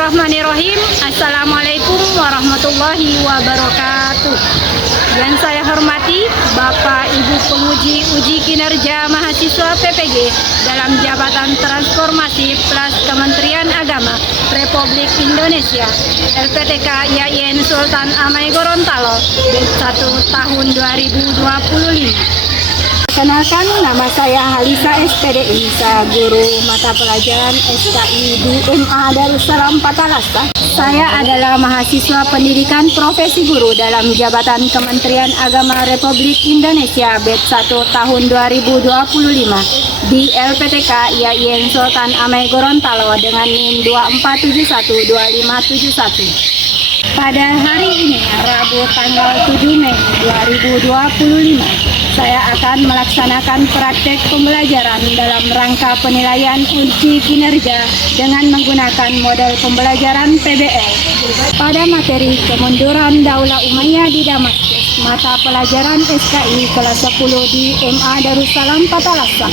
Bismillahirrahmanirrahim. Assalamualaikum warahmatullahi wabarakatuh. Yang saya hormati Bapak Ibu penguji uji kinerja mahasiswa PPG dalam Jabatan Transformasi Plus Kementerian Agama Republik Indonesia LPTK YAIN Sultan Amai Gorontalo B1 tahun 2025. Perkenalkan, nama saya Halisa SPDI, saya guru mata pelajaran SKI di MA Darussalam Patalasta. Saya adalah mahasiswa pendidikan profesi guru dalam Jabatan Kementerian Agama Republik Indonesia B1 tahun 2025 di LPTK YAIN Sultan Amai Gorontalo dengan NIM 24712571. Pada hari ini, Rabu tanggal 7 Mei 2025, saya akan melaksanakan praktek pembelajaran dalam rangka penilaian uji kinerja dengan menggunakan model pembelajaran PBL pada materi kemunduran Daulah Umayyah di Damaskus, mata pelajaran SKI kelas 10 di MA Darussalam Patalasta.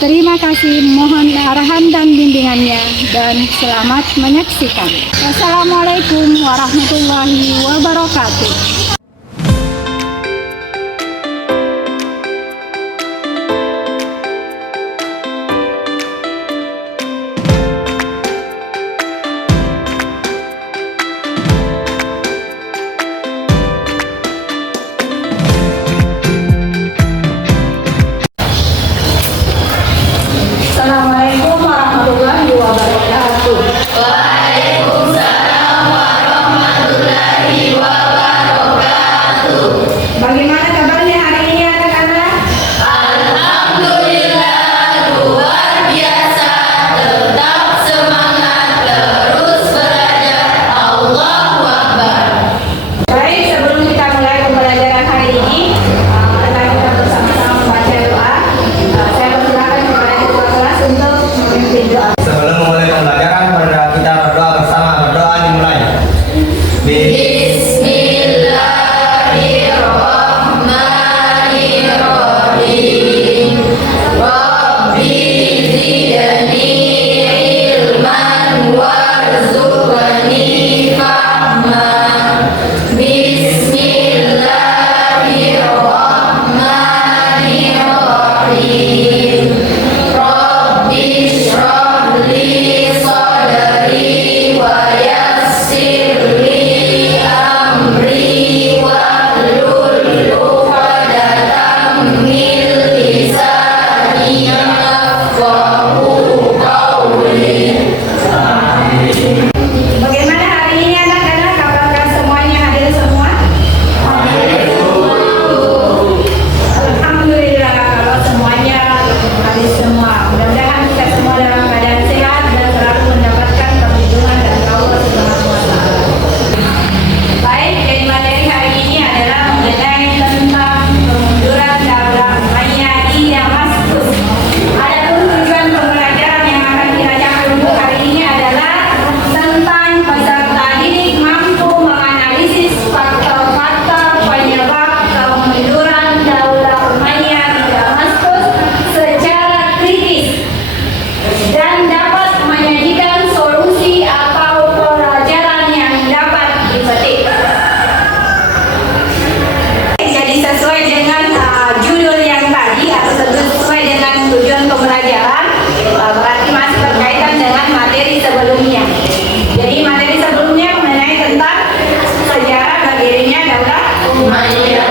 Terima kasih, mohon arahan dan bimbingannya, dan selamat menyaksikan. Wassalamualaikum warahmatullahi wabarakatuh. Assalamualaikum warahmatullahi wabarakatuh. Waalaikumsalam warahmatullahi wabarakatuh. Bagaimana kabarnya hari ini anak-anak? Alhamdulillah luar biasa, tetap semangat, terus belajar. Allahu Akbar. Baik, sebelum kita mulai pembelajaran hari ini, mari kita bersama-sama membaca doa. Saya persilakan kepada ketua kelas untuk memimpin doa. Sebelum memulai pembelajaran, mari kita berdoa bersama. Berdoa dimulai. Bismillahirrahmanirrahim. Rabbi zidni ilman warzuqni fahma. Bismillahirrahmanirrahim. Rabbi shrah li sadri wa yassir li amri wahlul 'uqdatam min lisani yafqahu qawli. Bagaimana hari ini anak-anak? Apakah semuanya hadir semua? Alhamdulillah kalau semuanya hadir semua. Mudah-mudahan kita semua dalam keadaan sehat dan selalu mendapatkan perlindungan dari Allah Subhanahu wa Ta'ala. Baik, jadi materi hari ini adalah mengenai tentang kemunduran Daulah Umayyah di Damaskus. Adapun tujuan pembelajaran yang akan kita capai untuk hari ini adalah tentang peserta didik mampu menganalisis faktor-faktor penyebab kemunduran Daulah Umayyah di Damaskus secara kritis dan dapat menyajikan solusi atau pelajaran yang dapat dipetik. Jadi sesuai dengan judul yang tadi atau sesuai dengan tujuan pembelajaran, berarti masih berkaitan dengan materi sebelumnya. Jadi materi sebelumnya mengenai tentang sejarah berdirinya Daulah Umayyah.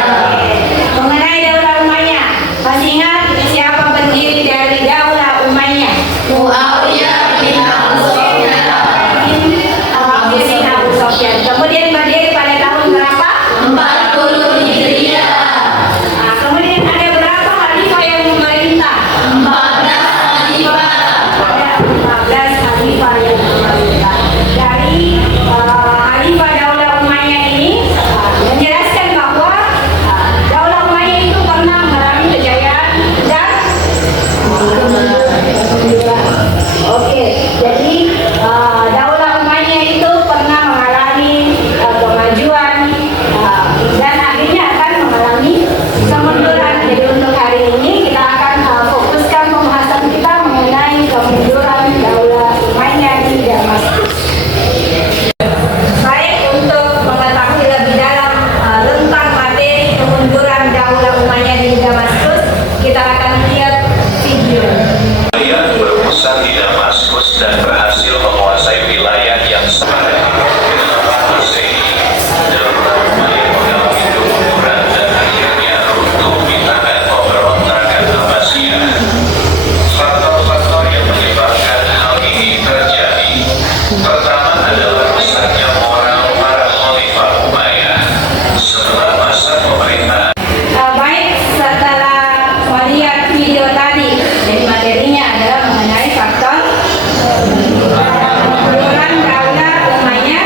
Mengenai Daulah Umayyah, masih ingat siapa pendiri dari Daulah Umayyah? Muawiyah bin Abu Sufyan. Muawiyah bin Abu Sufyan. Kemudian berdiri pada tahun berapa? 40 Hijriah. Nah, kemudian ada berapa khalifah yang memerintah? 14 khalifah. Ada 14 khalifah yang memerintah. Dari khalifah Daulah Umayyah ini menjelaskan bahwa Daulah Umayyah itu pernah mengalami kejayaan dan kemunduran. Oke, dan berhasil menguasai wilayah yang sangat dan akhirnya runtuh di tangan pemberontakan Abbasiyah. Faktor-faktor yang menyebabkan hal ini terjadi pertama adalah rusaknya moral para khalifah Umayyah setelah masa pemerintahan. Baik, setelah melihat video tadi, jadi materinya adalah mengenai faktor kemunduran daulah Umayyah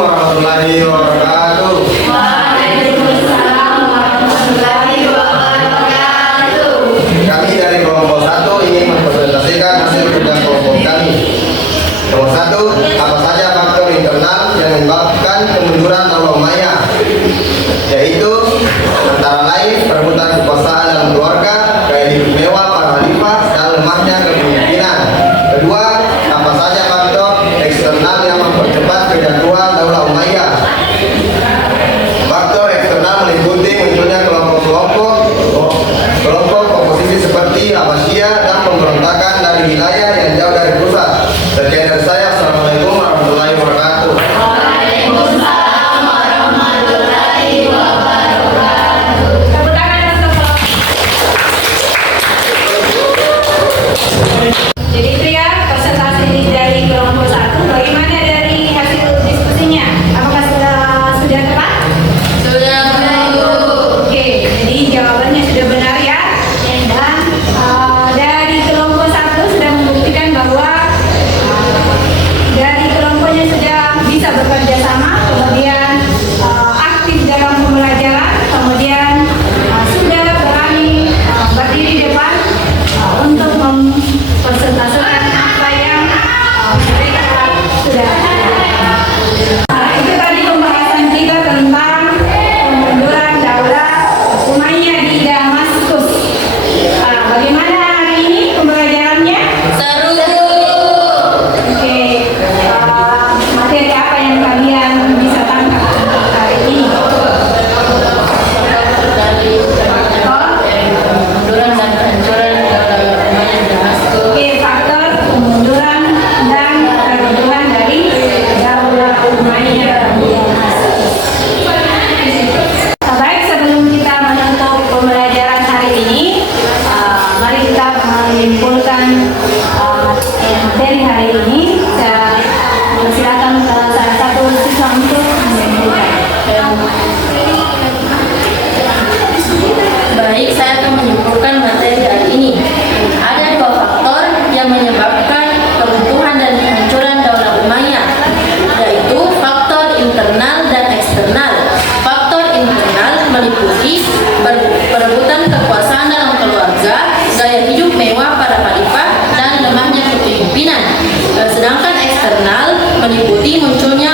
warahmatullahi wabarakatuh. Waalaikumsalam warahmatullahi wabarakatuh. Kami dari kelompok 1 ingin mempresentasikan hasil kerja kelompok kami. Nomor 1, apa saja faktor internal yang menyebabkan kemunduran Daulah Umayyah? Yaitu antara lain perebutan kekuasaan dalam keluarga, gaya hidup mewah para khalifah, dan lemahnya kepemimpinan. Kedua, apa saja faktor eksternal yang mempercepat kejatuhan Daulah Umayyah? Faktor eksternal meliputi munculnya kelompok oposisi seperti Abbasiyah dan pemberontakan dari wilayah yang jauh dari pusat. Sekian dari saya. Assalamualaikum warahmatullahi wabarakatuh. Waalaikumsalam warahmatullahi wabarakatuh. Tepuk tangan untuk Jadi itu ya presentasi dari kelompok 1. Bagaimana dari hasil diskusinya? Apakah sudah tepat? Sudah benar. Oke, jadi jawabannya sudah benar ya. Dan dari kelompok 1 sudah membuktikan bahwa dari kelompoknya sudah bisa bekerja sama, kemudian aktif dalam pembelajaran, kemudian sudah berani berdiri di depan untuk mempresentasikan apa yang mereka sudah. Itu tadi pembahasan kita tentang kemunduran Daulah Umayyah di Damaskus. Bagaimana hari ini pembelajarannya? Seru. Oke, materi apa yang kalian bisa tangkap untuk hari ini? Kemunduran dan kehancuran Daulah Umayyah Damaskus. Oke, faktor kemunduran dan keruntuhan dari Daulah Umayyah di Damaskus. Baik, sebelum kita menutup pembelajaran hari ini, mari kita menyimpulkan materi hari ini. Saya persilakan salah satu siswa untuk menyimpulkan. Baik, saya akan menyimpulkan materi hari ini. Ada 2 faktor yang menyebabkan keruntuhan dan kehancuran Daulah Umayyah, yaitu faktor internal dan eksternal. Faktor internal meliputi perebutan kekuasaan dalam keluarga, gaya hidup mewah para khalifah, dan lemahnya kepemimpinan. Sedangkan eksternal meliputi munculnya